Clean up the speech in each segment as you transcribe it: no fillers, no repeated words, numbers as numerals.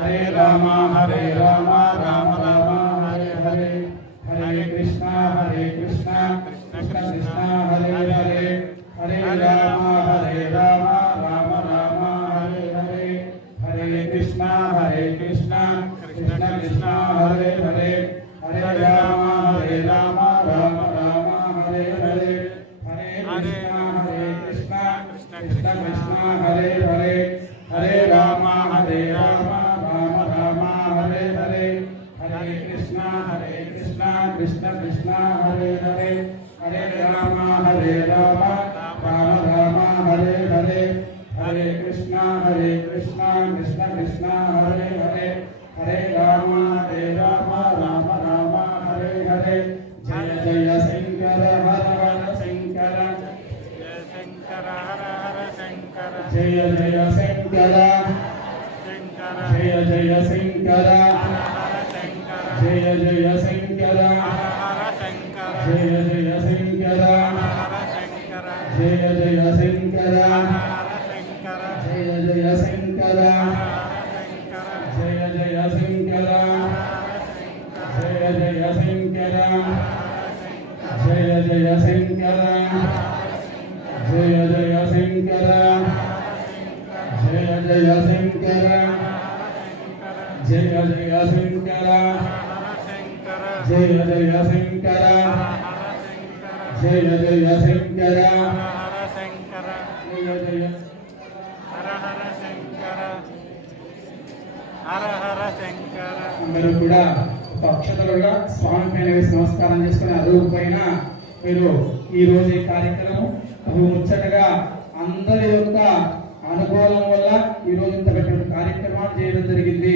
हरे राम राम राम हरे हरे, हरे कृष्णा कृष्ण कृष्ण हरे हरे, हरे राम राम राम हरे हरे, हरे कृष्णा कृष्ण कृष्ण हरे हरे, हरे राम राम राम हरे हरे, हरे कृष्ण कृष्ण कृष्ण हरे हरे, हरे राम राम राम हरे हरे, हरे कृष्ण कृष्ण कृष्ण हरे हरे, हरे राम राम राम हरे हरे, हरे कृष्ण कृष्ण कृष्ण हरे हरे, हरे राम राम हरे हरे। जय जय शंकर हर हर शंकर, जय शंकर हर हर शंकर, जय जय शंकर जय जय शंकर हर हर शंकर, जय जय शंकर हर हर शंकर, जय जय शंकर हर हर शंकर, जय जय शंकर हर हर शंकर, जय जय शंकर हर हर शंकर, जय जय शंकर हर हर शंकर, जय जय शंकर हर हर शंकर, जय जय शंकर हर हर शंकर, जय जय शंकर हर हर शंकर, जय जय शंकर जय जय शंकर, जय जय शंकर, जय जय शंकर, जय जय हर हर शंकर, हर हर शंकर। అందరూ కూడా అక్షతలుగా స్వామి పైన వేసి నమస్కారం చేసుకుని అరుగు పైన మీరు ఈ రోజు ఈ కార్యక్రమం ముచ్చటగా అందరి యొక్క అనుభవం వల్ల ఈ రోజు ఇంత పెద్ద కార్యక్రమాలు చేయడం జరిగింది.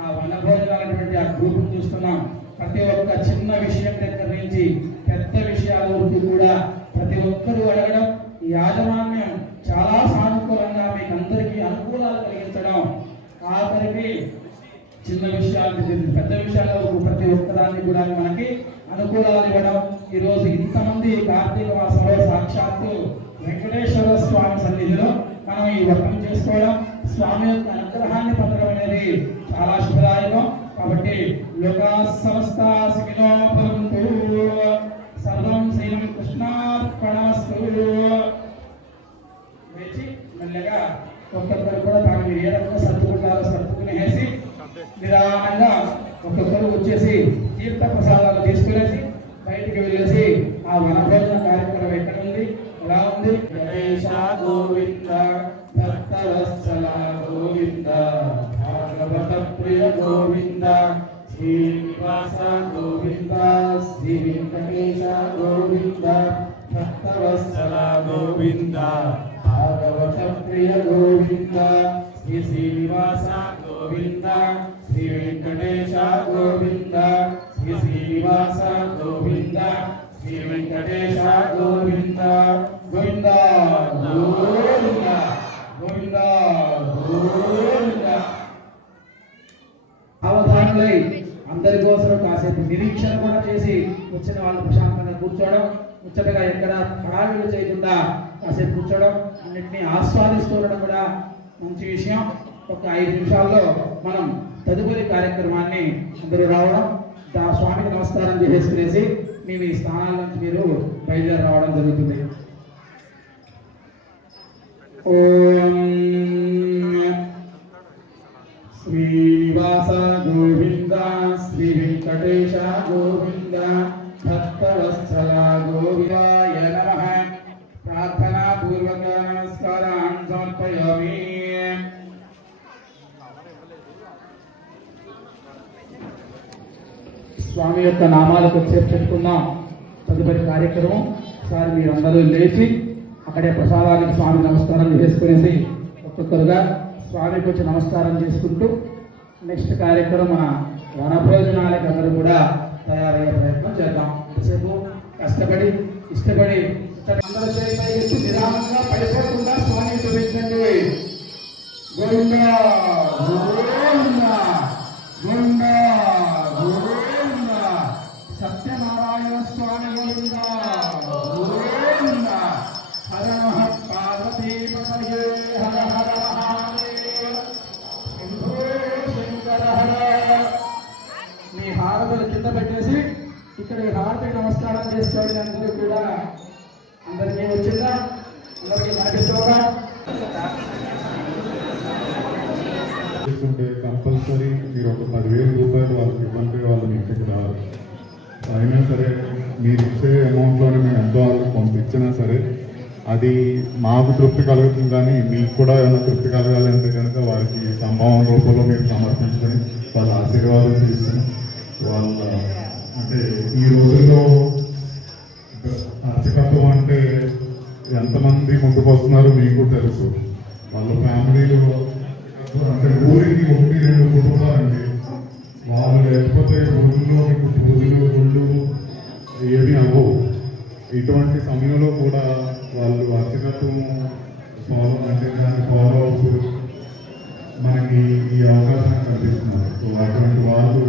ఆ వనభోజనాలటువంటి ఆ గ్రూప్ చూస్తున్నాం. ప్రతి ఒక్క చిన్న విషయం దగ్గర నుంచి పెద్ద విషయాల వరకు కూడా ప్రతి ఒక్కరూ అడగడం, ఈ యాజమాన్యం చాలా సానుకూలంగా మీకు అందరికీ అనుకూలాలు కలిగించడం, ఆఖరికి చిన్న విషయాలు పెద్ద విషయాల వరకు ప్రతి ఒక్కదాన్ని కూడా మనకి అనుకూలాలు ఇవ్వడం. ఈరోజు ఇంతమంది కార్తీక మాసంలో సాక్షాత్తు వెంకటేశ్వర స్వామి సన్నిధిలో మనం ఈ వ్రతం చేసుకోవడం, స్వామి యొక్క అనుగ్రహాన్ని పొందడం అనేది చాలా శుభదాయకం. కాబట్టి లోకా సమస్త సుఖినో భవంతు, సర్వం శ్రీరం కృష్ణార్పణమస్తు. వేచి మెల్లగా ఒక్కొక్కరు కూడా తాను ఏ రకంగా సర్దుకుంటారో సర్దుకునేసి నిదానంగా ఒక్కొక్కరు వచ్చేసి తీర్థ ప్రసాదాలు తీసుకునేసి బయటికి వెళ్ళేసి ఆ వనభోజన కార్యక్రమం ఎక్కడ ఉంది, ఎలా ఉంది? గణేశ గోవింద, భక్తవత్సల గోవింద, భాగవత ప్రియ గోవింద, శ్రీనివాస గోవింద, శ్రీ వెంకటేశ గోవింద, భక్తవత్సల గోవింద, భాగవత ప్రియ గోవింద, శ్రీ శ్రీనివాస గోవింద, శ్రీ వెంకటేశ గోవింద, శ్రీ శ్రీనివాస గోవింద, శ్రీ వెంకటేశ గోవింద, గోవింద గోవింద గోవింద గోవింద. అవధానులై అందరి కోసం కాసేపు నిరీక్షణ కూడా చేసి వచ్చిన వాళ్ళు ప్రశాంతంగా కూర్చోవడం, ముచ్చటగా ఎక్కడ హడావిడి చేయకుండా కాసేపు కూర్చోవడం, అన్నింటినీ ఆస్వాదిస్తూ ఉండడం కూడా మంచి విషయం. ఒక 5 నిమిషాల్లో మనం తదుపరి కార్యక్రమాన్ని అందరూ రావడం, స్వామికి నమస్కారం చేసేసి మీ స్థానాల నుంచి మీరు బయలుదేరి రావడం జరుగుతుంది. ఓం శ్రీనివాస గోవింద, శ్రీ వెంకటేశ గోవింద, భక్తవత్సల గోవిందాయ నమః. ప్రార్థనా పూర్వక నమస్కారాన్ సమర్పయామి. స్వామి యొక్క నామాలకు చేర్చుకుందాం. తదుపరి కార్యక్రమం ఒకసారి మీరందరూ లేచి అక్కడే ప్రసాదానికి స్వామి నమస్కారం చేసుకునేసి ఒక్కొక్కరుగా స్వామికి వచ్చి నమస్కారం చేసుకుంటూ నెక్స్ట్ కార్యక్రమం మన వనభోజనాలకు అందరూ కూడా తయారయ్యే ప్రయత్నం చేద్దాం. ఎంతసేపు కష్టపడి ఇష్టపడి అందరూ చేసి నిదానంగా పడిపోకుండా స్వామిని చూపించండి. గోవింద గోవింద గోవింద గోవింద, సత్యనారాయణ స్వామి గోవింద గోవింద, హర నమః పార్వతీ పతయే హర హర మహాదేవ, శంభో శంకర పాదాలు కింద పెట్టేసి ఇక్కడ హారతి నమస్కారం చేసుకోవాలి. అందరూ కూడా అందరికీ వచ్చిందా? అందరికీ నాగేశ్వరరా కంపల్సరీ మీరు ఒక 10,000 రూపాయలు వాళ్ళకి ఇవ్వండి, వాళ్ళు మీ ఇంటికి రారు. అయినా సరే మీరు ఇచ్చే అమౌంట్లోనే మేము ఎంతో వాళ్ళకి పంపించినా సరే అది మాకు తృప్తి కలుగుతుంది. కానీ మీకు కూడా ఏమైనా తృప్తి కలగాలంటే కనుక వారికి సంభావన రూపంలో మీరు సమర్పించుకొని వాళ్ళ ఆశీర్వాదం తీసుకుని వాళ్ళ అంటే ఈ రోజుల్లో అర్చకత్వం అంటే ఎంతమంది ముందుకు వస్తున్నారో మీకు తెలుసు. వాళ్ళ ఫ్యామిలీలు అంటే ఊరికి 1-2 కుటుంబాలండి. వాళ్ళు లేకపోతే ఊళ్ళో పూజలు గుళ్ళు ఏమీ అవ్వవు. ఇటువంటి సమయంలో కూడా వాళ్ళు అర్చకత్వం ఫాలో అంటే దాన్ని ఫాలో అవుతూ మనకి ఈ అవకాశం కల్పిస్తున్నారు. సో అటువంటి వాళ్ళు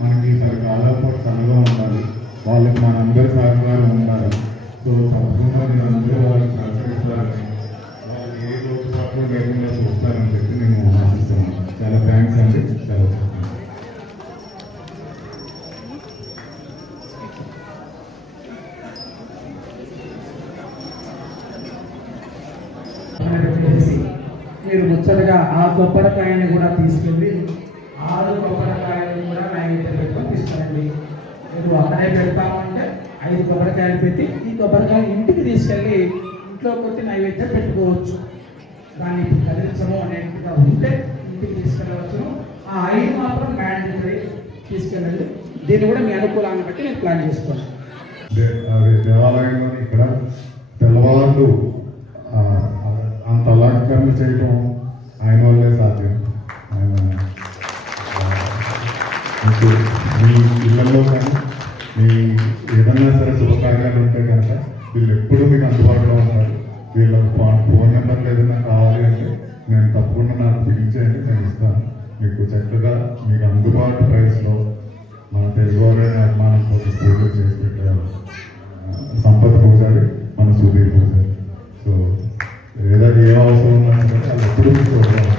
మనకి 10 కాలాల పాటు తనగా ఉండాలి. వాళ్ళకి మనందరి సహకారం ఉండాలి. సో తప్పకుండా నేను అందరూ వాళ్ళకి సహకరిస్తారని వాళ్ళు ఏ లోటుపాట్లు లేకుండా చూస్తారని చెప్పి నేను ఆశిస్తున్నాను. చాలా థ్యాంక్స్ అండి. చాలా మీరు ముచ్చటగా ఆ కొబ్బరికాయని కూడా తీసుకెళ్ళి 6 కొబ్బరికాయలు కూడా నైవేద్యం పెట్టుకొని తీసుకురండి. మీరు అక్కడే పెడతామంటే 5 కొబ్బరికాయలు పెట్టి ఈ కొబ్బరికాయలు ఇంటికి తీసుకెళ్ళి ఇంట్లో కొట్టి నైవేద్యం పెట్టుకోవచ్చు. దాన్ని కదిలించము అనేట్టుగా ఉంటే ఇంటికి తీసుకెళ్ళవచ్చు. ఆ 5 మాత్రం మ్యాండేటరీ తీసుకెళ్ళండి. దీన్ని కూడా మీ అనుకూలాన్ని బట్టి నేను ప్లాన్ చేసుకోండి. దేవాలయంలో ఇక్కడ తెల్లవాళ్ళు అంత అలంకరణ చేయడం ఆయన వల్లే సాధ్యం. ఆయన మీ ఇళ్లలో కానీ మీ ఏదన్నా సరే శుభకార్యాలు ఉంటే కనుక వీళ్ళు ఎప్పుడూ మీకు అందుబాటులో ఉంటారు. వీళ్ళ ఫోన్ నెంబర్లు ఏదైనా కావాలి అంటే నేను తప్పకుండా నాకు పిలిచేయండి, నేను ఇస్తాను. మీకు చక్కగా మీకు అందుబాటు ప్రైస్లో మన తెలుగువారైన అభిమానంతో పూజలు చేసి పెట్టారు. సంపత్ పూజారి మన సుధీర్ పూజారి. సో ఏదైనా ఏ అవసరం ఉన్నా సరే వాళ్ళు ఎప్పుడు మీకు వదలాలి.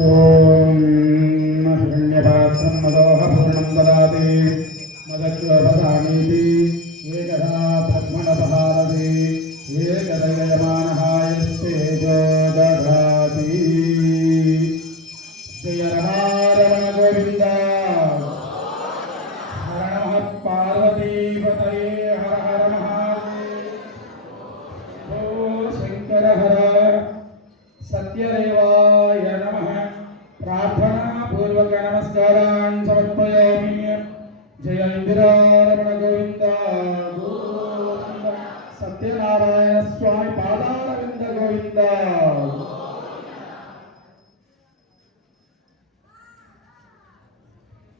ఓం హిరణ్యపాత్రం మదోహపూర్ణం దదాతి మదక్షోభసామీతి ఏకదా బ్రహ్మణపహారతి ఏకదయమానహాయస్తేజో దదాతి. జయ రమారమణ గోవింద హర నమః పార్వతీపతయే హర హర మహాదేవ. ఓ శంకర హర సత్యదేవాయ నమః. ప్రార్థనా పూర్వక నమస్కారాన్ సమర్పయామి. జయ ఇందిరారమణ గోవింద గోవింద. సత్యనారాయణ స్వామి పాదారవింద గోవింద.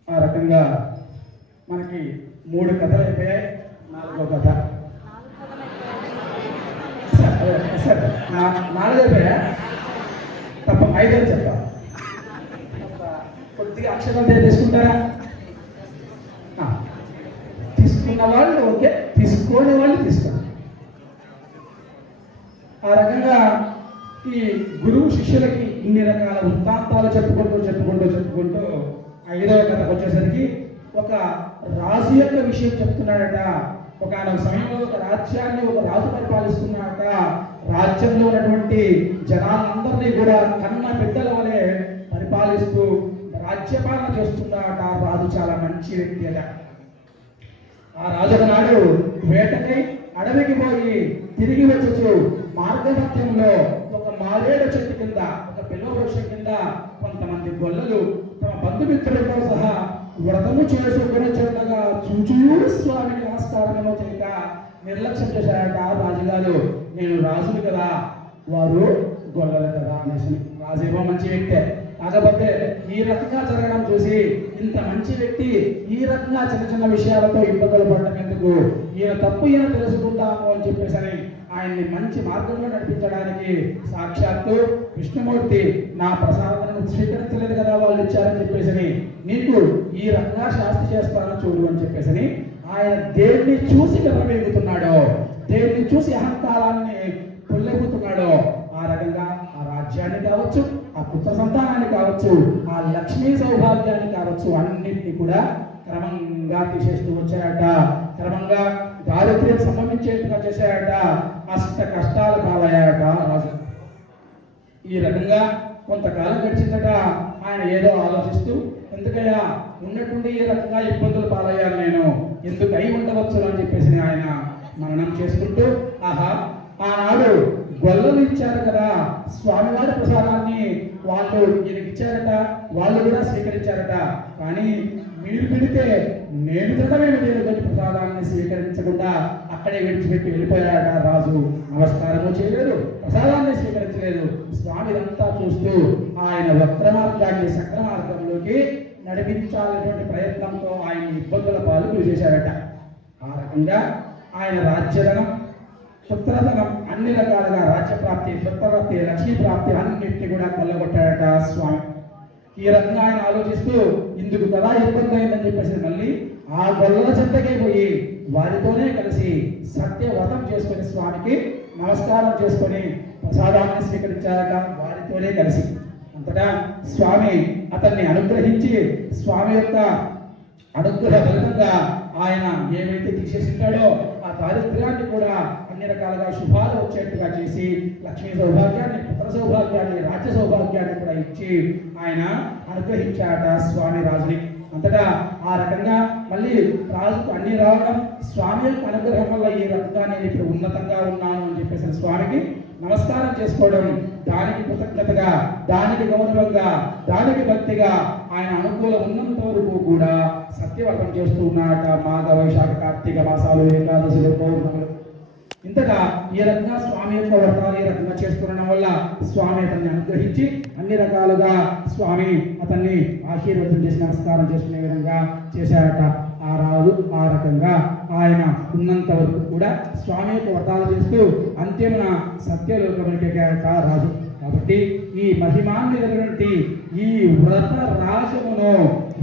ఆ రకంగా మనకి 3 కథలు అయిపోయాయి. 4వ కథ సరే 4 అయిపోయా తప్ప 5 అని చెప్పా. కొద్దిగా అక్షరాలు తీసుకుంటారా? తీసుకున్న వాళ్ళు ఓకే, తీసుకోని వాళ్ళు తీసుకోండి. ఆ రకంగా ఈ గురువు శిష్యులకి ఇన్ని రకాల వృత్తాంతాలు చెప్పుకుంటూ 5వ కథకు వచ్చేసరికి ఒక రాజు యొక్క విషయం చెప్తున్నాడట. ఒకనొక సమయంలో ఒక రాజ్యాన్ని ఒక రాజు పరిపాలిస్తున్నాడట. రాజ్యంలో ఉన్నటువంటి జనాలందరినీ కూడా కన్న బిడ్డల వలె పరిపాలిస్తూ రాజ్యపాలన చేస్తున్నాడట. ఆ రాజు చాలా మంచి వ్యక్తి అట. ఆ రాజు నాడు వేటకై అడవికి పోయి పోయి తిరిగి వచ్చుచు మార్గమధ్యంలో ఒక మారేడు చెట్టు కింద, ఒక బిల్వ వృక్షం కింద కొంతమంది గొల్లలు తమ బంధుమిత్రులతో సహా వ్రతము చేసుకుని చెందగా చూచూ స్వామికి నమస్కారము చేయక నిర్లక్ష్యం చేశారట రాజుగారు. నేను రాజుని కదా, వారు గొల్లలు కదా అనేసి. రాజేమో మంచి వ్యక్తే, కాకపోతే ఈ రకంగా జరగడం చూసి ఇంత మంచి వ్యక్తి ఈ రకంగా చిన్న చిన్న విషయాలతో ఇబ్బందులు పడడం ఎందుకు, ఈయన తప్పు ఈయన తెలుసుకుంటాము అని చెప్పేసి ఆయన్ని మంచి మార్గంలో నడిపించడానికి సాక్షాత్తు విష్ణుమూర్తి నా ప్రసాదాన్ని స్వీకరించలేదు కదా వాళ్ళు ఇచ్చారని చెప్పేసి నీకు ఈ రకంగా శాస్తి చేస్తానని చూడు అని చెప్పేసి ఆయన దేన్ని చూసి గర్వమేగుతున్నాడో, దేన్ని చూసి అహంకారాన్ని కొల్లెగుతున్నాడో ఆ రకంగా ఆ రాజ్యాన్ని కావచ్చు, ఆ పుత్ర సంతానాన్ని కావచ్చు, ఆ లక్ష్మీ సౌభాగ్యాన్ని కావచ్చు, అన్నింటినీ కూడా క్రమంగా తీసేస్తూ వచ్చాయట. క్రమంగా దారిద్ర్యం సంభవించేట్టుగా చేశాయట. అష్ట కష్టాలు పాలయ్యాయట రాజు. ఈ రకంగా కొంతకాలం గడిచిందట. ఆయన ఏదో ఆలోచిస్తూ, ఎందుకయ్యా ఉన్నట్టుండి ఈ రకంగా ఇబ్బందులు పాలయ్యాను నేను, ఎందుకు అయి ఉండవచ్చు అని చెప్పేసి ఆయన మననం చేసుకుంటూ, ఆహా ఆనాడు గొల్లలు ఇచ్చారు కదా స్వామివారి ప్రసాదాన్ని, వాళ్ళు ఈయనకి ఇచ్చారట, వాళ్ళు కూడా స్వీకరించారట. కానీ మీరు పెడితే నేను తినడమేమి లేదు కానీ ప్రసాదాన్ని స్వీకరించకుండా అక్కడే విడిచిపెట్టి వెళ్ళిపోయాట రాజు. నమస్కారము చేయలేదు, ప్రసాదాన్ని స్వీకరించలేదు. స్వామి అంతా చూస్తూ ఆయన వక్ర మార్గాన్ని సక్ర మార్గంలోకి నడిపించాలనేటువంటి ప్రయత్నంతో ఆయన ఇబ్బందుల పాలు చేశారట. ఆ రకంగా ఆయన రాజ్యధనం, పుత్రధనం, అన్ని రకాలుగా రాజ్యప్రాప్తి, పుత్రప్రాప్తి, లక్ష్మీ ప్రాప్తి అన్నింటినీ కూడా కొల్లగొట్టాడట స్వామి. ఈ రకంగా ఆయన ఆలోచిస్తూ ఇందుకు కదా ఇబ్బంది అయిందని చెప్పేసి మళ్ళీ ఆ గొల్లల చెంతకే పోయి వారితోనే కలిసి సత్యవ్రతం చేసుకొని స్వామికి నమస్కారం చేసుకొని ప్రసాదాన్ని స్వీకరించారట వారితోనే కలిసి. అంతటా స్వామి అతన్ని అనుగ్రహించి స్వామి యొక్క అనుగ్రహ ఫలితంగా ఆయన ఏమైతే తీసేసింటాడో ఆ దారిద్ర్యాన్ని కూడా అన్ని రకాలుగా శుభాలు వచ్చేట్టుగా చేసి లక్ష్మీ సౌభాగ్యాన్ని, పుత్ర సౌభాగ్యాన్ని, రాజ్య సౌభాగ్యాన్ని కూడా ఇచ్చి ఆయన అనుగ్రహించాట స్వామి రాజుని. అంతటా ఆ రకంగా మళ్ళీ రాజుకు అన్ని రావడం, స్వామి యొక్క అనుగ్రహం వల్ల ఈ రకంగా నేను ఇప్పుడు ఉన్నతంగా ఉన్నాను అని చెప్పేసి స్వామికి నమస్కారం చేసుకోవడం, దానికి కృతజ్ఞతగా, దానికి గౌరవంగా, దానికి భక్తిగా ఆయన అనుకూలం ఉన్నంత వరకు కూడా సత్యవ్రతం చేస్తూ ఉన్నాట. మాఘ, వైశాఖ, కార్తీక మాసాలు, ఏకాదశులు, పౌర్ణములు. ఇంతగా ఈ రకంగా స్వామి యొక్క వ్రతాలు ఈ రకంగా చేస్తుండడం వల్ల స్వామి అతన్ని అనుగ్రహించి అన్ని రకాలుగా స్వామి అతన్ని ఆశీర్వదం చేసి నమస్కారం చేసుకునే విధంగా చేశారట ఆ రాజు. ఆ రకంగా ఆయన ఉన్నంత వరకు కూడా స్వామి యొక్క వ్రతాలు చేస్తూ అంత్యమున సత్యలోకమునికి ఎక్కారట రాజు. కాబట్టి ఈ మహిమాన్వితమైనటువంటి ఈ వ్రత రాజమును,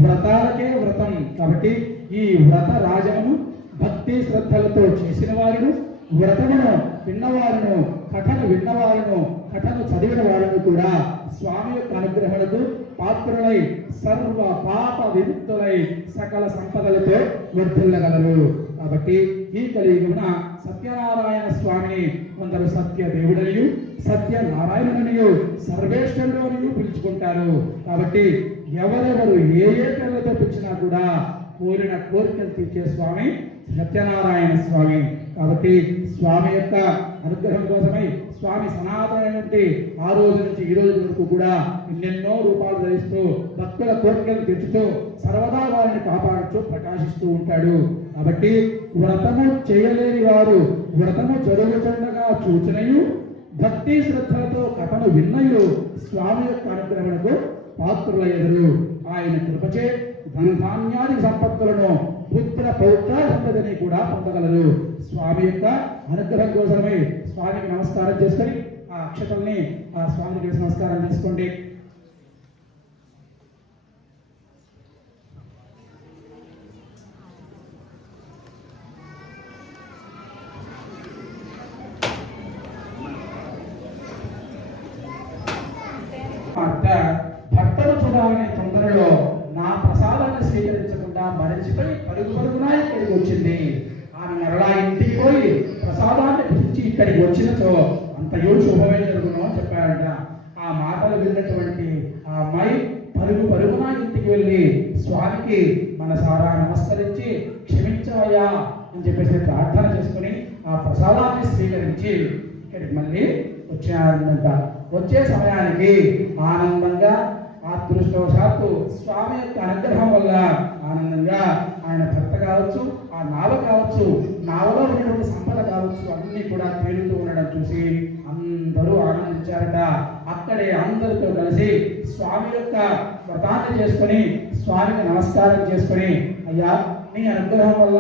వ్రతాలకే వ్రతం కాబట్టి ఈ వ్రత రాజమును భక్తి శ్రద్ధలతో చేసిన వారును, వ్రతమును విన్నవారును, కథను విన్నవారును, కథను చదివిన వారును కూడా స్వామి యొక్క అనుగ్రహములకు పాత్రులై సర్వ పాప విముక్తులై సకల సంపదలతో వర్ధిల్లగలరు. కాబట్టి ఈ కలియుగమున సత్యనారాయణ స్వామిని కొందరు సత్య దేవుడనియు, సత్యనారాయణునియు, సర్వేశ్వరుడు అని పిలుచుకుంటారు. కాబట్టి ఎవరెవరు ఏ ఏ పేర్లతో పిలిచినా కూడా కోరిన కోరికలు తీర్చే స్వామి సత్యనారాయణ స్వామి. కాబట్టి స్వామి యొక్క అనుగ్రహం కోసమై స్వామి సనాతనమైనటువంటి ఆ రోజు నుంచి ఈ రోజు వరకు కూడా ఎన్నెన్నో రూపాలు ధరిస్తూ భక్తుల కోరికలు తెచ్చుతూ సర్వదా వారిని కాపాడుతూ ప్రకాశిస్తూ ఉంటాడు. కాబట్టి వ్రతము చేయలేని వారు వ్రతము జరుగుతుండగా చూచినయు, భక్తి శ్రద్ధలతో కథను విన్నయు స్వామి యొక్క అనుగ్రహములకు పాత్రులయ్యరు. ఆయన కృపచే ధనధాన్యాది సంపత్తులను, పుత్ర పౌత్ర సంపదని కూడా పొందగలరు. స్వామి యొక్క అనుగ్రహం కోసమై స్వామికి నమస్కారం చేసుకొని ఆ అక్షతల్ని ఆ స్వామికి నమస్కారం చేసుకోండి. భక్తులు చూడాలనే తొందరలో నా ప్రసాదాన్ని స్వీకరించకుండా మరచిపోయి పరుగు పరుగునా ఇక్కడికి వచ్చింది. ఆమె మరలా ఇంటికి పోయి ప్రసాదాన్ని భుజించి ఇక్కడికి వచ్చినచో అంతయో శుభమే జరుగును అని చెప్పాడంట. ఆ మాటలు విన్నటువంటి ఆ అమ్మాయి పరుగు పరుగునా ఇంటికి వెళ్ళి స్వామికి మనసారా నమస్కరించి క్షమించవయ్యా అని చెప్పి చెప్పేసి ప్రార్థన చేసుకుని ఆ ప్రసాదాన్ని స్వీకరించి ఇక్కడికి మళ్ళీ వచ్చారంట. వచ్చే సమయానికి ఆనందంగా అదృష్టవశాత్తు స్వామి యొక్క అనుగ్రహం వల్ల ఆనందంగా ఆయన భర్త కావచ్చు, ఆ నావ కావచ్చు, నావలో ఉన్నటువంటి సంపద కావచ్చు, అన్నీ కూడా తేలుతూ ఉండడం చూసి అందరూ ఆనందించారట. అక్కడే అందరితో కలిసి స్వామి యొక్క వ్రతాన్ని చేసుకొని స్వామికి నమస్కారం చేసుకొని, అయ్యా నీ అనుగ్రహం వల్ల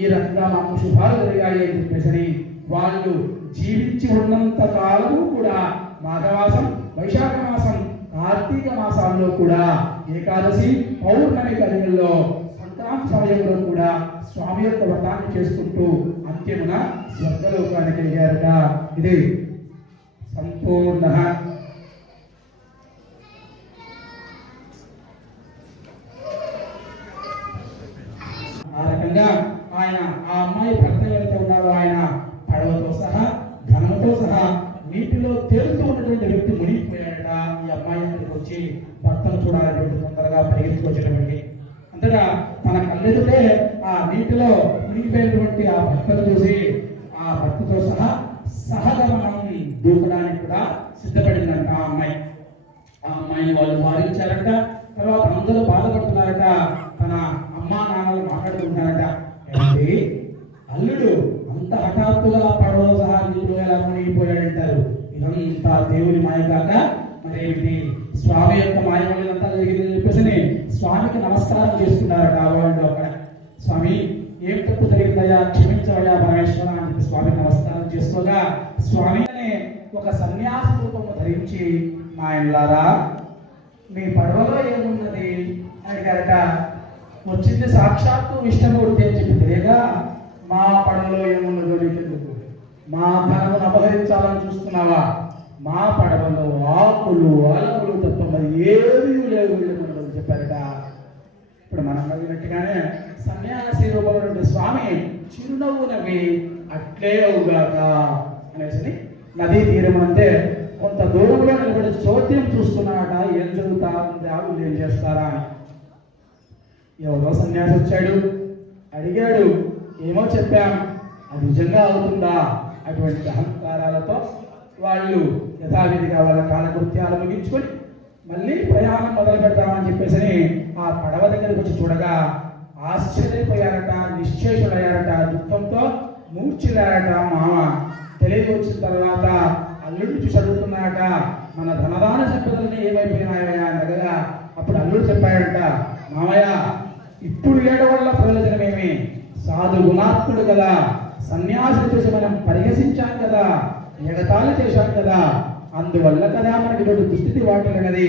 ఈ రకంగా మాకు శుభాలు జరిగాయి అని చెప్పేసి వాళ్ళు జీవించి ఉన్నంత కాలము కూడా మాఘమాసం, వైశాఖ మాసం, కార్తీక మాసాల్లో కూడా, ఏకాదశి, పౌర్ణమి కలియుల్లో, సంక్రాంతి సమయంలో కూడా స్వామి యొక్క వ్రతాన్ని చేసుకుంటూ అంత్యమున స్వర్గలోకానికి వెళ్ళారట. ఇది సంపూర్ణ. ఆ రకంగా ఆయన ఆ అమ్మాయి భర్త ఎవరైతే ఉన్నారో ఆయన పడవతో సహా ఘనంతో సహా నీటిలో తేలుతూ ఉన్నటువంటి వ్యక్తి మునిగిపోయాడట. ఈ అమ్మాయి ఇక్కడికి వచ్చి భర్తను చూడాలనేటువంటి తొందరగా పరిగెత్తుకొచ్చినటువంటి అంతటా తన కళ్ళెదుటే ఆ నీటిలో మునిగిపోయినటువంటి ఆ భర్తను చూసి ఆ భర్తతో సహా సహగమనం దూకడానికి కూడా సిద్ధపడిందంట ఆ అమ్మాయి. ఆ అమ్మాయిని వాళ్ళు వారించారట. తర్వాత అందరూ బాధపడుతున్నారట. తన అమ్మా నాన్నలు మాట్లాడుకుంటారట, ఏంటి అల్లుడు అంత హఠాత్తుగా పడవలో సహా నీళ్ళు ఎలా మునిగిపోయాడంటారు, ఇదంతా దేవుని మాయ కాక మరేమిటి స్వామి యొక్క మాయ వల్ల ఇదంతా జరిగిందని చెప్పేసి స్వామికి నమస్కారం చేసుకున్నారట వాళ్ళు అక్కడ. స్వామి ఏం తప్పు జరిగిందయ్యా, క్షమించవయ్యా పరమేశ్వర అని చెప్పి స్వామికి నమస్కారం చేసుకోగా స్వామి అనే ఒక సన్యాస రూపము ధరించి, నాయనలారా మీ పడవలో ఏమున్నది అడిగారట. వచ్చింది సాక్షాత్తు విష్ణుమూర్తి అని చెప్పి తెలియగా, మా పడవలో ఏమున్నదో నీకెందుకు, మా ధనమును అపహరించాలని చూస్తున్నావా, మా పడవలో ఆకులు అలములు తప్ప మరి ఏమీ లేవు అని చెప్పారట. ఇప్పుడు మనం అడిగినట్టుగానే సన్యాసి రూపంలో స్వామి చిరునవ్వు నవ్వి అట్లే అవుగాక అనేసి నదీ తీరం అంటే కొంత దూరంలో నిలబడి చోద్యం చూస్తున్నాడట. ఏం జరుగుతా ఉంది, ఆవులు ఏం చేస్తారా అని. ఎవరో సన్యాసి వచ్చాడు, అడిగాడు, ఏమో చెప్పాం, అది నిజంగా అవుతుందా? అటువంటి అహంకారాలతో వాళ్ళు యథావిధిగా వాళ్ళ కాలకృత్యాలు ముగించుకొని మళ్ళీ ప్రయాణం మొదలు పెడతామని చెప్పేసి ఆ పడవ దగ్గరకు వచ్చి చూడగా ఆశ్చర్యపోయారట, నిశ్చేషులయ్యారట, దుఃఖంతో మూర్ఛిల్లారట. మామ తెలియక వచ్చిన తర్వాత అల్లుడిని చూసి అడుగుతున్నారట, మన ధనదాన సంపదలని ఏమైపోయినాయా అనగా అప్పుడు అల్లుడు చెప్పాడట, మామయ్య ఇప్పుడు ఏడ వల్ల ప్రయోజనమేమి, సాధు గుణాత్ముడు కదా, సన్యాసం చూసి మనం పరిహసించాం కదా, ఎగతాళి చేశాం కదా, అందువల్ల కదా మనకి ఇటువంటి దుస్థితి వాటిల్లనది.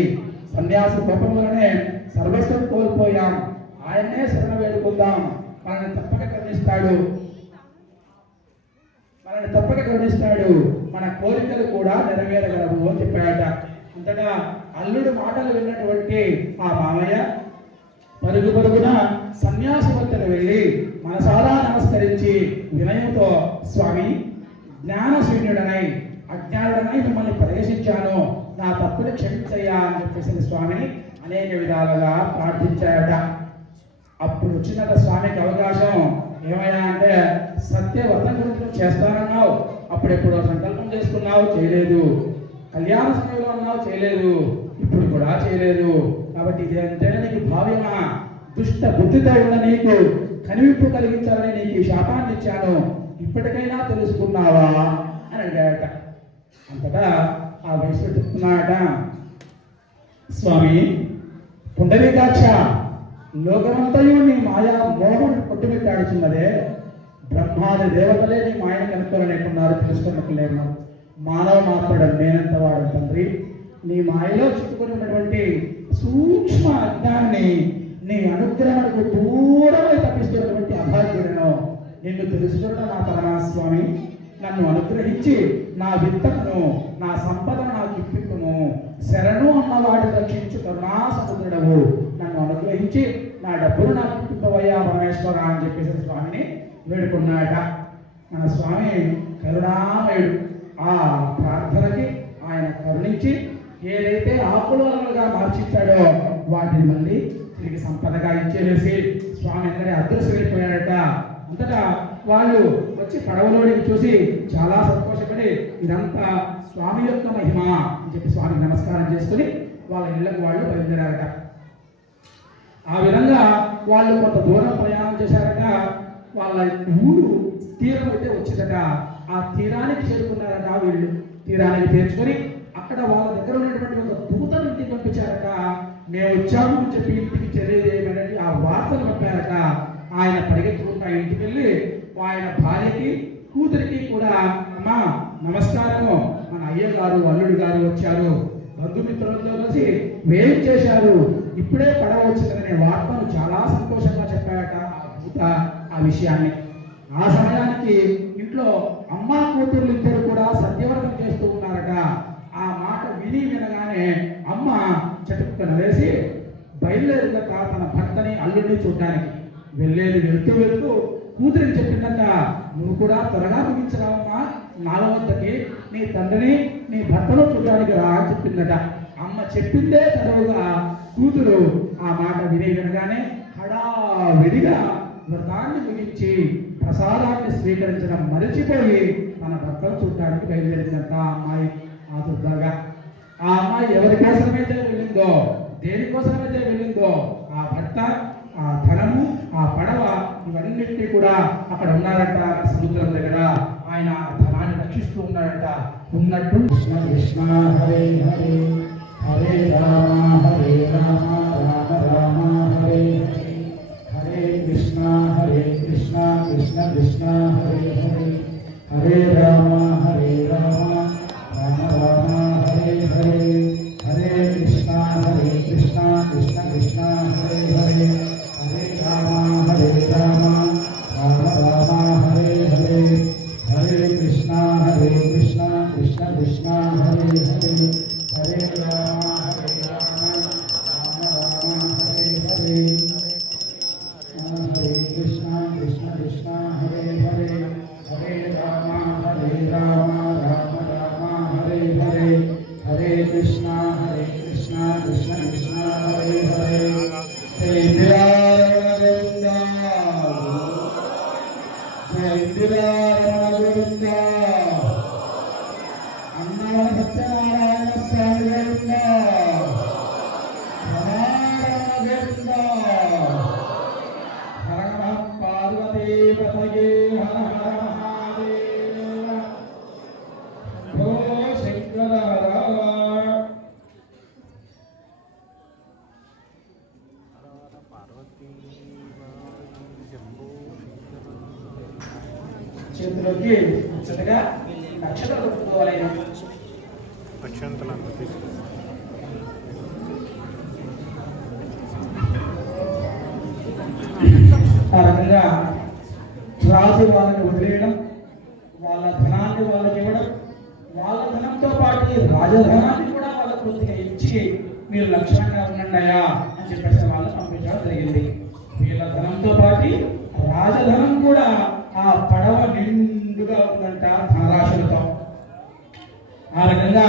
సన్యాసి కోపం వలనే సర్వస్వం కోల్పోయాం, ఆయన్నే శరణ వేడుకుందాం, మనల్ని తప్పక కరుణిస్తాడు, మన కోరికలు కూడా నెరవేరగలవు అని చెప్పాడట. అంతటా అల్లుడు మాటలు విన్నటువంటి ఆ మామయ్య పరుగు పరుగున సన్యాసి వద్దకు వెళ్ళి మనసారా నమస్కరించి వినయంతో, స్వామి జ్ఞానశూన్యుడనై అజ్ఞానుడనై మిమ్మల్ని ప్రవేశించాను, నా తప్పుని క్షమించయ్యా అని చెప్పేసి స్వామిని అనేక విధాలుగా ప్రార్థించాడట. అప్పుడు వచ్చినట్టు స్వామికి అవకాశం ఏమయ్యా అంటే, సత్యవ్రతం గురించి చేస్తానన్నావు, అప్పుడెప్పుడో సంకల్పం చేసుకున్నావు, చేయలేదు, కళ్యాణ సమయంలో అన్నావు, చేయలేదు, ఇప్పుడు కూడా చేయలేదు, కాబట్టి ఇదేంటే నీకు భావ్యమా, దుష్ట బుద్ధితో ఉన్న నీకు కనివిప్పు కలిగించాలని నీకు ఈ శాపాన్ని ఇచ్చాను, ఇప్పటికైనా తెలుసుకున్నావా అని అడిగాడట. అంతటా ఆ వయసులో చెప్తున్నాడట, స్వామి పుండరీకాక్ష, లోకమంతయు నీ మాయా మోహం కొట్టుమిట్టాడుచున్నదే, బ్రహ్మాది దేవతలే నీ మాయను కనుక్కోలేకున్నారు, తెలుసుకున్నట్లేము, మానవ మాత్రుడు నేనంత వాడు తండ్రి, నీ మాయలో చిక్కుకుని ఉన్నటువంటి సూక్ష్మ అజ్ఞాన్ని నీ అనుగ్రహణకు దూరమై తప్పిస్తున్నటువంటి అభాగ్యుడను నిన్ను తెలుసుకున్న నా పరమాస్వామి, నన్ను అనుగ్రహించి నా విత్తమును నా సంపదను నాకు ఇప్పిప్పును, శరణు అన్నవాడు రక్షించు కరుణా సముద్రుడవు, నన్ను అనుగ్రహించి నా డబ్బును నాకు ఇప్పిప్పవయ్యా పరమేశ్వర అని చెప్పేసి స్వామిని వేడుకున్నాడట. మన స్వామి కరుణామయుడు. ఆ ప్రార్థనకి ఆయన కరుణించి ఏదైతే ఆకులగా మార్చిచ్చాడో వాటిని మళ్ళీ తిరిగి సంపదగా ఇచ్చేసి స్వామి అక్కడే అదృశ్యమైపోయాడట. అంతటా వాళ్ళు వచ్చి పడవలోనికి చూసి చాలా సంతోషపడి ఇదంతా స్వామి యొక్క మహిమ అని చెప్పి స్వామికి నమస్కారం చేసుకుని వాళ్ళ ఇళ్ళకు వాళ్ళు బయలుదేరారట. ఆ విధంగా వాళ్ళు కొంత దూరం ప్రయాణం చేశారట. వాళ్ళ ఊరు తీరం అయితే వచ్చిందట. ఆ తీరానికి చేరుకున్నారట. వీళ్ళు తీరానికి చేర్చుకొని అక్కడ వాళ్ళ దగ్గర ఉన్నటువంటి ఒక దూతను ఇంటికి పంపించారట. మేము వచ్చాము అని చెప్పి ఇంటికి తెలియజేయమని ఆ వార్తను పంపారట. ఆయన పరిగెత్తుకుంటా ఇంటికి వెళ్ళి ఆయన భార్యకి కూతురికి కూడా అమ్మా నమస్కారము, మన అయ్య గారు అల్లుడు గారు వచ్చారు, బంధుమిత్రులతో కలిసి వేం చేశారు, ఇప్పుడే పడవ వచ్చిందనే వార్తను చాలా సంతోషంగా చెప్పారట ఆ దూత ఆ విషయాన్ని. ఆ సమయానికి ఇంట్లో అమ్మా కూతుర్లు ఇద్దరు కూడా సత్యవ్రతం చేస్తూ ఉన్నారట. ఆ మాట వినగానే అమ్మ చటుక్కున వేసి బయలుదేరిందట తన భర్తని అల్లుడిని చూడడానికి. వెళ్తూ కూతురికి చెప్పిందట, నువ్వు కూడా త్వరగా ముగించరావమ్మా, నాలో వద్దకి నీ తండ్రిని నీ భర్తను చూడడానికి రా అని చెప్పిందట. అమ్మ చెప్పిందే తరువుగా కూతురు ఆ మాట వినగానే హడావిడిగా వ్రతాన్ని ముగించి ప్రసాదాన్ని స్వీకరించడం మరచిపోయి తన భర్తను చూడడానికి బయలుదేరిందంట ఆ అమ్మాయి ఆతుర్దాగా. ఆ అమ్మాయి ఎవరి కోసమైతే వెళ్ళిందో, దేనికోసమైతే వెళ్ళిందో, ఆ భర్త, ఆ ధనము, ఆ పడవ ఇవన్నిటినీ కూడా అక్కడ ఉన్నారట సముద్రం దగ్గర. ఆయన ధనాన్ని రక్షిస్తూ ఉన్నారట. ఉన్నట్టు కృష్ణ కృష్ణ హరే హరే హరే రామ రామ రామ హరే హరే కృష్ణ కృష్ణ కృష్ణ హరే హరే హరే రామ రామ రామ హరే హరే హరే కృష్ణ కృష్ణ కృష్ణ హరే హరే హరే రామ రామ రామ హరే హరే హరే కృష్ణ కృష్ణ కృష్ణ హరే హరే హరే రామ రామ హరే హరే హరే కృష్ణ కృష్ణ హరే హరే హరే రామ రామ రామ హరే హరే హరే కృష్ణ కృష్ణ కృష్ణ హరే హరే జై ఇందిరారమణ గోవింద అన్నాల సత్యనారాయణ స్వామి గోవింద గోవింద హర నమః పార్వతీ పతయే హర హర మహాదేవ భో శంకర చేతిలోకి చక్కగా నక్షత్రాలు పెట్టుకోవాలి. ఆ రకంగా రాజు వాళ్ళని వదిలేయడం, వాళ్ళ ధనాన్ని వాళ్ళకి ఇవ్వడం, వాళ్ళ ధనంతో పాటు రాజధనాన్ని కూడా వాళ్ళకు కొద్దిగా ఇచ్చి మీరు లక్ష్యంగా ఉండండియా అని చెప్పేసి వాళ్ళు పంపించడం జరిగింది. వీళ్ళ ధనంతో పాటు రాజధనం కూడా ఆ పడవ నిండుగా ఉందంట ధనరాశులతో. ఆ రకంగా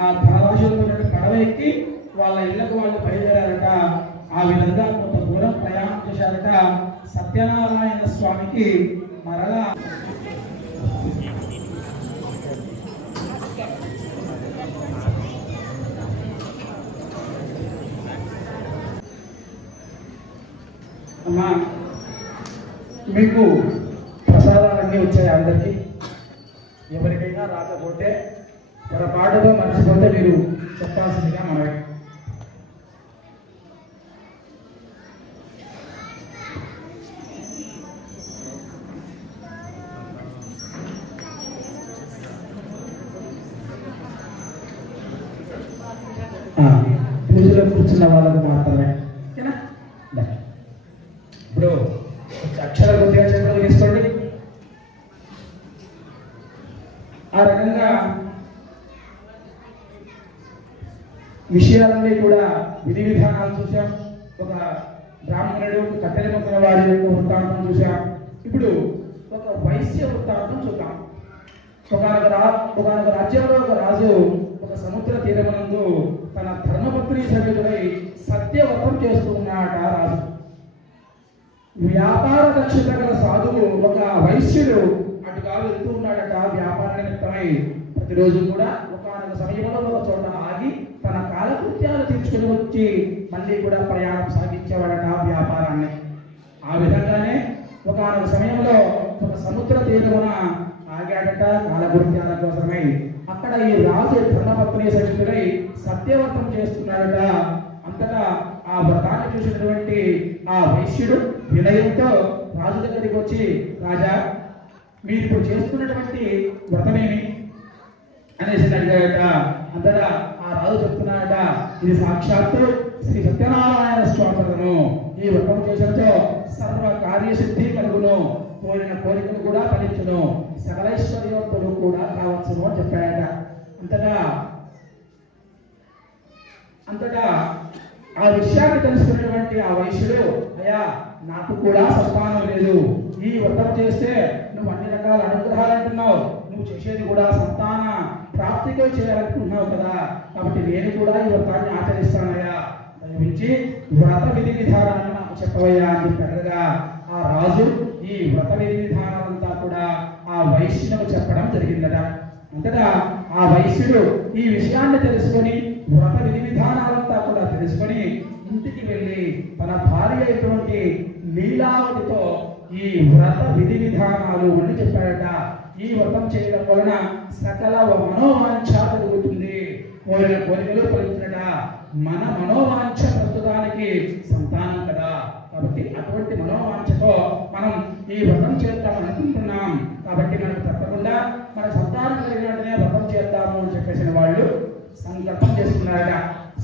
ఆ ధనరాశులతో పడవ ఎక్కి వాళ్ళ ఇళ్లకు వాళ్ళు బయలుదేరారట. ఆ విధంగా కొంత దూరం ప్రయాణం చేశారట. సత్యనారాయణ స్వామికి మరలా అమ్మా మీకు ప్రసాదాలన్నీ వచ్చాయి అందరికీ. ఎవరికైనా రాకపోతే పొరపాటుగా మర్చిపోతే మీరు చెప్పాల్సిందిగా మనవి. పూజలో కూర్చున్న వాళ్ళకు మాత్రమే. ఇప్పుడు అక్షర కొద్దిగా చెప్పలు తీసుకోండి. ఆ రకంగా విషయాలన్నీ కూడా విధి విధానాలు చూసాం. ఒక బ్రాహ్మణుడు కట్టెల మొక్కల వాడి యొక్క వృత్తాంతం చూసాం. ఇప్పుడు ఒక వైశ్య వృత్తాంతం చూద్దాం. ఒకనొక రాజ్యంలో ఒక రాజు ఒక సముద్ర తీరమునందు తన ధర్మపత్ని సమేతుడై సత్యవ్రతం చేస్తూ ఉన్నాడట రాజు. వ్యాపార దక్షత గల సాధువు ఒక వైశ్యుడు అటుగా వెళ్తూ ఉన్నాడట వ్యాపార నిమిత్తమై. ప్రతిరోజు కూడా ఒకనొక సమయంలో ఒక చోట ఆగి తన కాలకృత్యాలు తీర్చుకుని వచ్చి మళ్ళీ కూడా ప్రయాణం సాగించేవాడట వ్యాపారాన్ని. ఆ విధంగానే ఒకనొక సమయంలో ఒక సముద్ర తీరమున ఆగాడట కాలకృత్యాల కోసమై. అక్కడ ఈ రాజు ధర్మపత్ని సహితుడై సత్యవ్రతం చేస్తున్నాడట. అంతటా ఆ వ్రతాన్ని చూసినటువంటి ఆ వైశ్యుడు వినయంతో రాజు దగ్గరికి వచ్చి, రాజా, మీరు ఇప్పుడు చేస్తున్నటువంటి వ్రతమేమి అనేసి అడిగాడట. అంతటా ఆ రాజు చెప్తున్నాడట, ఇది సాక్షాత్తు శ్రీ సత్యనారాయణ స్వామి వ్రతము. ఈ వ్రతం చేసినతో సర్వ కార్యసిద్ధి కలుగును, కోరిన కోరికలు కూడా ఫలించును, సకలైశ్వర్యవంతులు కూడా కావచ్చును అని చెప్పాడట. అంతటా ఆ విషయాన్ని తెలుసుకున్నటువంటి ఆ వైశ్యుడు, అయ్యా, నాకు కూడా సంతానం లేదు, ఈ వ్రతం చేస్తే నువ్వు అన్ని రకాల అనుగ్రహాలు అంటున్నావు, నువ్వు చేసేది కూడా సంతాన ప్రాప్తిగా చేయాలనుకుంటున్నావు కదా, కాబట్టి నేను కూడా ఈ వ్రతాన్ని ఆచరిస్తానయ్యా, దయవించి వ్రత విధి విధానాన్ని నాకు చెప్పవయ్యా అని చెప్పగా ఆ రాజు ఈ వ్రత విధి విధానాలంతా కూడా ఆ వైశ్యునికి చెప్పడం జరిగిందట. అంతటా ఆ వైశ్యుడు ఈ విషయాన్ని తెలుసుకొని వ్రత విధి విధానాలంతా కూడా తెలుసుకొని ఇంటికి వెళ్ళి తన భార్య అయినటువంటి లీలావతితో ఈ వ్రత విధి విధానాలు అని చెప్పాడట. ఈ వ్రతం చేయడం వలన సకల మనోవాంఛ కలుగుతుంది, కోరిన కోరికలు ఫలించినట. మన మనోవాంఛ ప్రస్తుతానికి సంతానం కదా, కాబట్టి అటువంటి మనోవాంఛతో మనం ఈ వ్రతం చేద్దాం అనుకుంటున్నాం, కాబట్టి మనకు తప్పకుండా మన సంతానం కలిగిన వెంటనే వ్రతం చేద్దాము అని చెప్పేసిన వాళ్ళు సంకల్పం చేసుకున్నారట.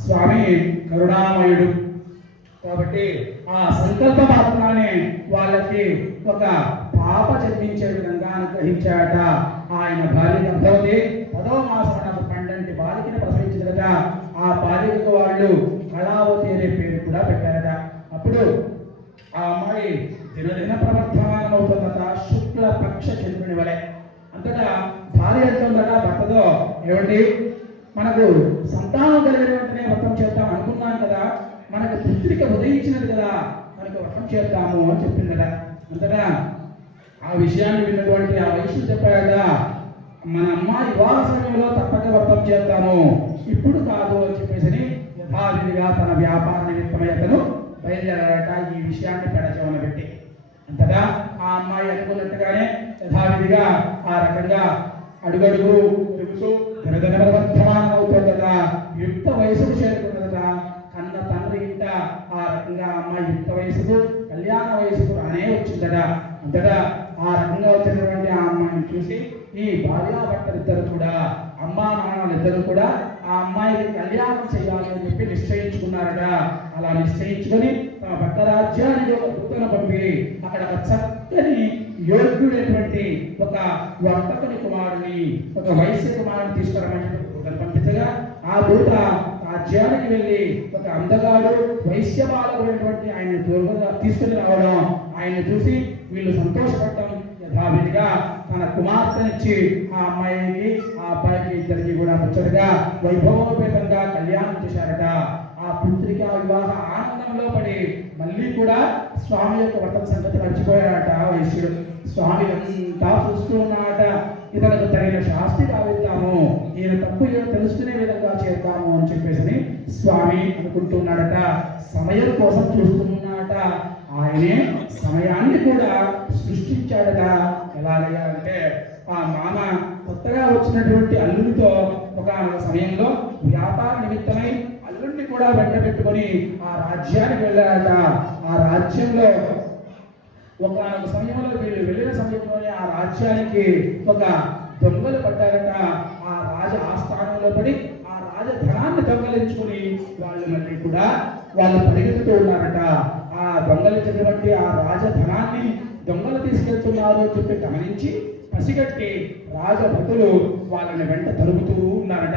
స్వామి కరుణామయుడు కాబట్టి ఆ సంకల్ప మాత్రాన్ని వాళ్ళకి ఒక పాప జన్మించే విధంగా అనుగ్రహించాడట. ఆయన భార్య గర్భవతి 10వ మాసమున 12 బాలికను ప్రసవించిందట. ఆ బాలికకు వాళ్ళు కళావతి అనే పేరు కూడా పెట్టారట. అప్పుడు ఆ అమ్మాయి దినదిన ప్రవర్ధమానం అవుతుందట, శుక్ల పక్ష చంద్రుని వలె. అంతటా భార్య అంటుందట భర్తతో, ఏమండి, మనకు సంతానం కలిగిన వెంటనే వ్రతం చేద్దాం అనుకున్నాం కదా, మనకు పుత్రిక ఉదయించినది కదా, మనకు వ్రతం చేద్దాము అని చెప్పిందట. అంతటా ఆ విషయాన్ని విన్నటువంటి ఆ వైశ్యుడు చెప్పాడట, మన అమ్మాయి వివాహ సమయంలో తప్పక వ్రతం చేద్దాము, ఇప్పుడు కాదు అని చెప్పేసి యథావిధిగా తన వ్యాపార నిమిత్తమై అతను బయలుదేరాడట. ఈ విషయాన్ని పెడచవన పెట్టి అంతటా ఆ అమ్మాయి అనుకున్నట్టుగానే యథావిధిగా ఆ రకంగా అడుగడుగు తిరుగుతూ దినదినవర్ధమానం అవుతుందట. యుక్త వయసుకు చేరుకున్నదట. కన్న తండ్రి ఇంట ఆ రకంగా అమ్మాయి యుక్త వయసుకు, కళ్యాణ వయసుకు రానే వచ్చిందట. అంతటా ఆ రకంగా వచ్చినటువంటి ఆ అమ్మాయిని చూసి ఈ భార్యాభర్తలిద్దరు కూడా, అమ్మా నాన్నలిద్దరూ కూడా ఆ అమ్మాయికి కళ్యాణం చేయాలి అని చెప్పి నిశ్చయించుకున్నారట. అలా నిశ్చయించుకొని తమ భర్త రాజ్యానికి ఒక దూతను పంపి అక్కడ ఒక చక్కని యోగ్యుడైనటువంటి ఒక వర్తకుని కుమారుని, ఒక వైశ్య కుమారుని తీసుకురమని దూతను పంపించగా ఆ దూత రాజ్యానికి వెళ్ళి ఒక అందగాడు వైశ్య బాలకుడైనటువంటి ఆయన దూరంగా తీసుకుని రావడం, ఆయన చూసి వీళ్ళు సంతోషపడటం, యథావిధిగా తన కుమార్తెనిచ్చి ఆ అమ్మాయికి ఆ అబ్బాయికి ఇద్దరికి కూడా ముచ్చటగా వైభవోపేతంగా కళ్యాణం చేశారట. ఆ పుత్రిక వివాహ ఆనందంలో పడి మళ్ళీ కూడా స్వామి యొక్క వ్రతం సంగతి మర్చిపోయాడట వైశ్యుడు. స్వామి అంతా చూస్తూ ఉన్నాడట. ఇతనికి తగిన శాస్తి కావిద్దాము, ఈయన తప్పు ఈయన తెలుసుకునే విధంగా చేద్దాము అని చెప్పేసి స్వామి అనుకుంటున్నాడట. సమయం కోసం చూస్తున్నాడట. ఆయనే సమయాన్ని కూడా సృష్టించాడట. ఎలాగయ్యా అంటే ఆ మామ కొత్తగా వచ్చినటువంటి అల్లుడితో ఒక సమయంలో వ్యాపార నిమిత్తమై అల్లుడిని కూడా వెంట పెట్టుకొని ఆ రాజ్యానికి వెళ్ళాడట. ఆ రాజ్యంలో ఒక సమయంలో వీళ్ళు వెళ్ళిన సమయంలోనే ఆ రాజ్యానికి ఒక దొంగలు పడ్డారట. ఆ రాజ ఆస్థానంలో పడి ఆ రాజధనాన్ని దొంగలించుకుని వాళ్ళు మళ్ళీ కూడా వాళ్ళు పరిగెత్తుతూ ఉన్నారట. ఆ దొంగలించినటువంటి ఆ రాజధనాన్ని దొంగలు తీసుకెళ్తున్నారు అని చెప్పి గమనించి పసిగట్టి రాజభటులు వాళ్ళని వెంట తరుముతూ ఉన్నారట.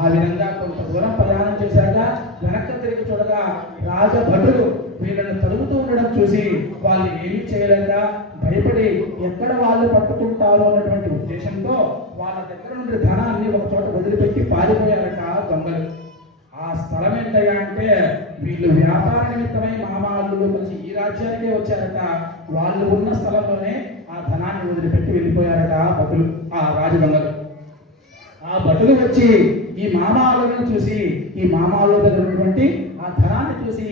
ఆ విధంగా కొంత దూరం ప్రయాణం చేశాక వెనక్కి తిరిగి చూడగా రాజభటులు వీళ్ళని తరుముతూ ఉండడం చూసి వాళ్ళు ఏమీ చేయలేక భయపడి ఎక్కడ వాళ్ళు పట్టుకుంటారు అన్నటువంటి ఉద్దేశంతో వాళ్ళ దగ్గర నుండి ధనాన్ని ఒక చోట వదిలిపెట్టి పారిపోయారట దొంగలు. ఆ స్థలం ఏంటయ్యా అంటే వీళ్ళు వ్యాపార నిమిత్తమై మామాళ్ళు కలిసి ఈ రాజ్యానికే వచ్చారట. వాళ్ళు ఉన్న స్థలంలోనే ఆ ధనాన్ని వదిలిపెట్టి వెళ్ళిపోయారట భటులు, ఆ రాజు దొంగలు. ఆ భటులు వచ్చి ఈ మామాలను చూసి, ఈ మామాల దగ్గర ఉన్నటువంటి ఆ ధనాన్ని చూసి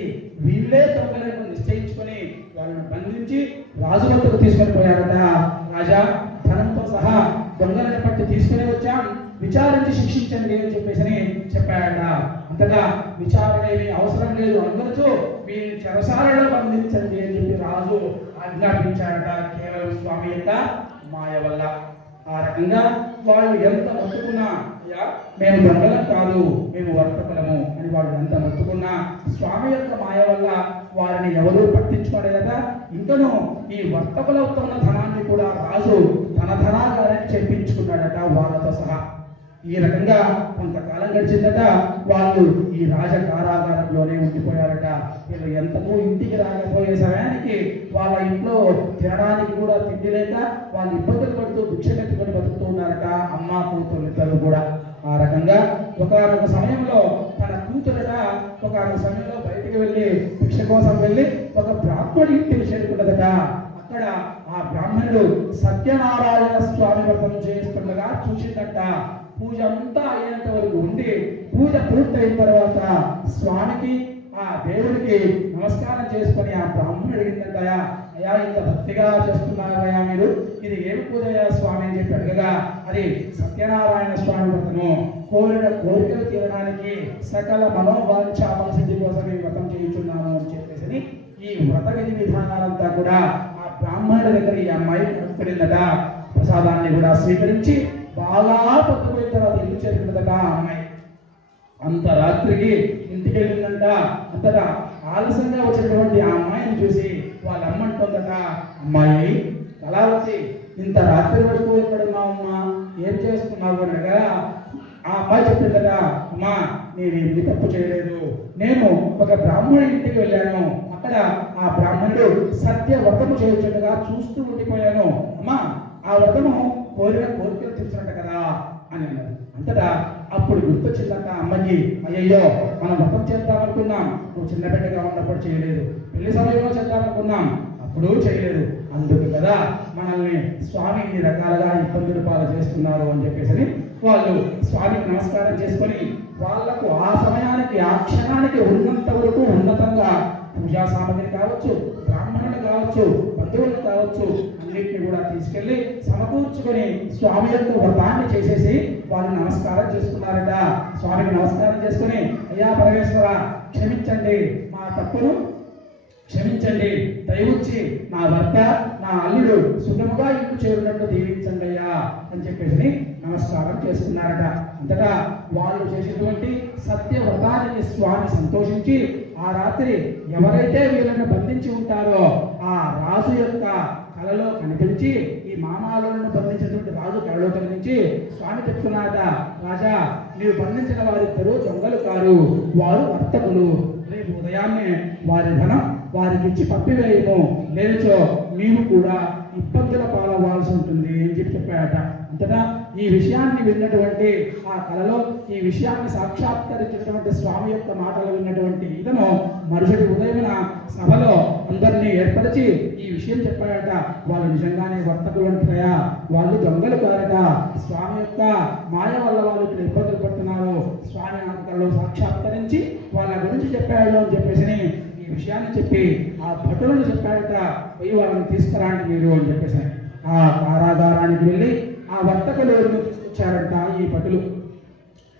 వీళ్ళే దొంగలను నిశ్చయించుకొని వాళ్ళని బంధించి రాజు వద్దకు తీసుకొని పోయారట. రాజా, ధనంతో సహా దొంగలను పట్టి తీసుకుని వచ్చాం, విచారించి శిక్షించండి అని చెప్పేసి చెప్పాడట. అంతటా విచారణ ఏమీ అవసరం లేదు, అందరూ వీరిని చెరసాలలో బంధించండి అని చెప్పి రాజు ఆజ్ఞాపించాడట. కేవలం స్వామి యొక్క మాయ వల్ల. ఆ రకంగా వాళ్ళు ఎంత మొత్తుకున్నా, అయ్యా మేము దొంగలం కాదు, మేము వర్తకులము అని వాళ్ళు ఎంత మొత్తుకున్నా స్వామి యొక్క మాయ వల్ల వారిని ఎవరూ పట్టించుకోలేదట. ఇంకను ఈ వర్తకులతో ఉన్న ధనాన్ని కూడా రాజు తన ధనాగారని చెప్పించుకున్నాడట వాళ్ళతో సహా. ఈ రకంగా కొంతకాలం గడిచిందట. వాళ్ళు ఈ రాజ కారాగారంలోనే ఉండిపోయారట. వీళ్ళు ఎంతకు ఇంటికి రాకపోయే సమయానికి వాళ్ళ ఇంట్లో తినడానికి కూడా తిండి లేక వాళ్ళు ఇబ్బందులు పడుతూ భిక్షమెత్తుకొని బతుకుతూ ఉన్నారట, అమ్మ కూతురు ఇద్దరు కూడా. ఆ రకంగా ఒక సమయంలో తన కూతురట ఒక సమయంలో బయటికి వెళ్ళి భిక్ష కోసం వెళ్ళి ఒక బ్రాహ్మణుడి ఇంటికి చేరుకున్నదట. అక్కడ ఆ బ్రాహ్మణుడు సత్యనారాయణ స్వామి వ్రతం చేస్తుండగా చూసిందట. పూజ అంతా అయ్యేంత వరకు ఉండి పూజ పూర్తయిన తర్వాత స్వామికి ఆ దేవుడికి నమస్కారం చేసుకొని ఆ బ్రాహ్మణుడు అడిగిందంటయా, అయ్యా ఇంత భక్తిగా చేస్తున్నారయ్యా మీరు, ఇది ఏమి పూజయ్యా స్వామి అని చెప్పి అడగగా, అది సత్యనారాయణ స్వామి వ్రతము, కోరిన కోరికలు తీరడానికి సకల మనోవాంఛాపల సిద్ధి కోసం ఈ వ్రతం చేయించున్నాము అని చెప్పేసి ఈ వ్రత విధి విధానాలంతా కూడా ఆ బ్రాహ్మణుడి దగ్గర ఈ అమ్మాయి కనుక్కునిందట. ప్రసాదాన్ని కూడా స్వీకరించి బాగా పొద్దుపోయిన తర్వాత ఇల్లు చేరుకున్నదట ఆ అమ్మాయి. అంత రాత్రికి ఇంటికి వెళ్ళిందంట. అంతటా ఆలస్యంగా వచ్చినటువంటి ఆ అమ్మాయిని చూసి వాళ్ళ అమ్మ అంటుందట, అమ్మాయి కళావతి, ఇంత రాత్రి వరకు ఎక్కడున్నావమ్మా, ఏం చేస్తున్నావు అనగా ఆ అమ్మాయి చెప్పిందట, అమ్మా నేనేమి తప్పు చేయలేదు, నేను ఒక బ్రాహ్మణుడి ఇంటికి వెళ్ళాను, అక్కడ ఆ బ్రాహ్మణుడు సత్య వ్రతము చేయుచుండగా చూస్తూ ఉండిపోయాను, అమ్మా ఆ వ్రతము కోరిన కోరికలు తీర్చినట్టు కదా అని అన్నారు. అంతటా అప్పుడు గుర్తొచ్చిందట అమ్మకి, అయ్యయ్యో మనం వ్రతం చేద్దామనుకున్నాం, నువ్వు చిన్న బిడ్డగా ఉన్నప్పుడు చేయలేదు, పెళ్లి సమయంలో చేద్దామనుకున్నాం అప్పుడు చేయలేదు, అందుకు కదా మనల్ని స్వామి ఇన్ని రకాలుగా ఇబ్బందులు పాలు చేస్తున్నారు అని చెప్పేసి వాళ్ళు స్వామికి నమస్కారం చేసుకొని వాళ్లకు ఆ సమయానికి ఆ క్షణానికి ఉన్నంత వరకు ఉన్నతంగా పూజా సామగ్రి కావచ్చు, బ్రాహ్మణులు కావచ్చు, బంధువులు కావచ్చు, అన్నింటినీ కూడా తీసుకెళ్లి సమకూర్చుకొని స్వామి యొక్క వ్రతాన్ని చేసేసి వాళ్ళు నమస్కారం చేసుకున్నారట. స్వామికి నమస్కారం చేసుకుని, అయ్యా పరమేశ్వర క్షమించండి, మా తప్పును క్షమించండి, దయవుచ్చి నా భర్త నా అల్లుడు సుఖముగా ఇల్లు చేరున్నట్టు దీవించండి అయ్యా అని చెప్పేసి నమస్కారం చేసుకున్నారట. అంతటా వాళ్ళు చేసేటువంటి సత్య వ్రతానికి స్వామి సంతోషించి ఆ రాత్రి ఎవరైతే వీళ్ళని బంధించి ఉంటారో ఆ రాజు యొక్క కలలో కనిపించి, ఈ మామాలను బంధించినటువంటి రాజు కలలో కనిపించి స్వామి చెప్తున్నారట, రాజా నీవు బంధించిన వారిద్దరూ దొంగలు కారు, వారు వర్తకులు, రేపు ఉదయాన్నే వారి ధనం వారికి ఇచ్చి పంపివేయము, లేనిచో మేము కూడా ఇబ్బందుల పాలవ్వాల్సి ఉంటుంది అని చెప్పాడట. అంతటా ఈ విషయాన్ని విన్నటువంటి ఆ కళలో ఈ విషయాన్ని సాక్షాత్కరించినటువంటి స్వామి యొక్క మాటలు విన్నటువంటి ఇతను మరుసటి ఉదయమున సభలో అందరినీ ఏర్పరిచి ఈ విషయం చెప్పాడట. వాళ్ళు నిజంగానే వర్తకులు అంటారా, వాళ్ళు దొంగలు కారట, స్వామి యొక్క మాయ వల్ల వాళ్ళు ఇక్కడ ఇబ్బందులు పడుతున్నారు, స్వామి నాకు కళలో సాక్షాత్కరించి వాళ్ళ గురించి చెప్పాడు అని చెప్పేసి ఈ విషయాన్ని చెప్పి ఆ భటులను చెప్పాడట, పోయి వాళ్ళని తీసుకురాండి మీరు అని చెప్పేసి ఆ కారాగారానికి వెళ్ళి ఆ వర్తకులు తీసుకొచ్చారంట. ఈ భటులు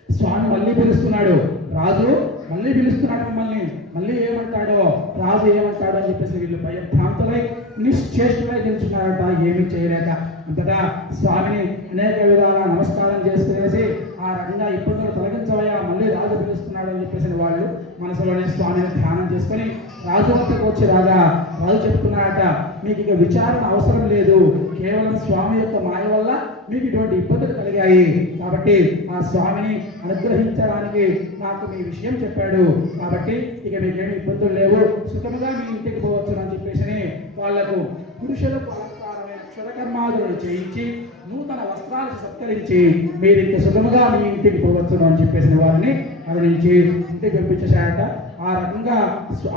స్వామి మళ్ళీ పిలుస్తున్నాడు, రాజు మళ్ళీ పిలుస్తున్నాడు మిమ్మల్ని, మళ్ళీ ఏమంటాడో రాజు ఏమంటాడో అని చెప్పేసి వీళ్ళు భయభ్రాంతులై నిశ్చేష్టులై నిల్చున్నారట, ఏమీ చేయలేక. అంతటా స్వామిని అనేక విధాల నమస్కారం చేసుకునేసి ఆ రకంగా ఇబ్బందులు తొలగించవయ్యా, మళ్ళీ రాజు పిలుస్తున్నాడు అని చెప్పేసి వాళ్ళు మనసులోనే స్వామిని ధ్యానం చేసుకొని రాజు వద్దకు వచ్చి రాగా రాజు చెప్తున్నాడట, మీకు ఇక విచారణ అవసరం లేదు, కేవలం స్వామి యొక్క మాయ వల్ల మీకు ఇటువంటి ఇబ్బందులు కలిగాయి, కాబట్టి ఆ స్వామిని అనుగ్రహించడానికి నాకు మీ విషయం చెప్పాడు, కాబట్టి ఇక మీకేమి ఇబ్బందులు లేవు, సుఖముగా మీ ఇంటికి పోవచ్చు అని చెప్పేసి వాళ్లకు పురుషులకు అలంకారమైన క్షరకర్మాదులను చేయించి నూతన వస్త్రాలకు సత్కరించి మీరు ఇంత సుఖముగా మీ ఇంటికి పోవచ్చు అని చెప్పేసి వారిని అది నుంచి ఇంటికి పంపించేశాడట. ఆ ఆ రకంగా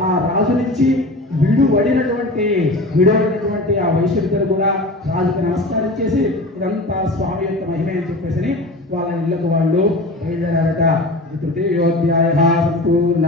ఆ రాజు నుంచి విడవడినటువంటి ఆ వైశ్యుడిద్దరు కూడా రాజుకు నమస్కారం చేసి ఇదంతా స్వామి యొక్క మహిమ అని చెప్పేసి వాళ్ళ ఇళ్లకు వాళ్ళు బయలుదేరారట. తృతీయోధ్యాయ సంపూర్ణ.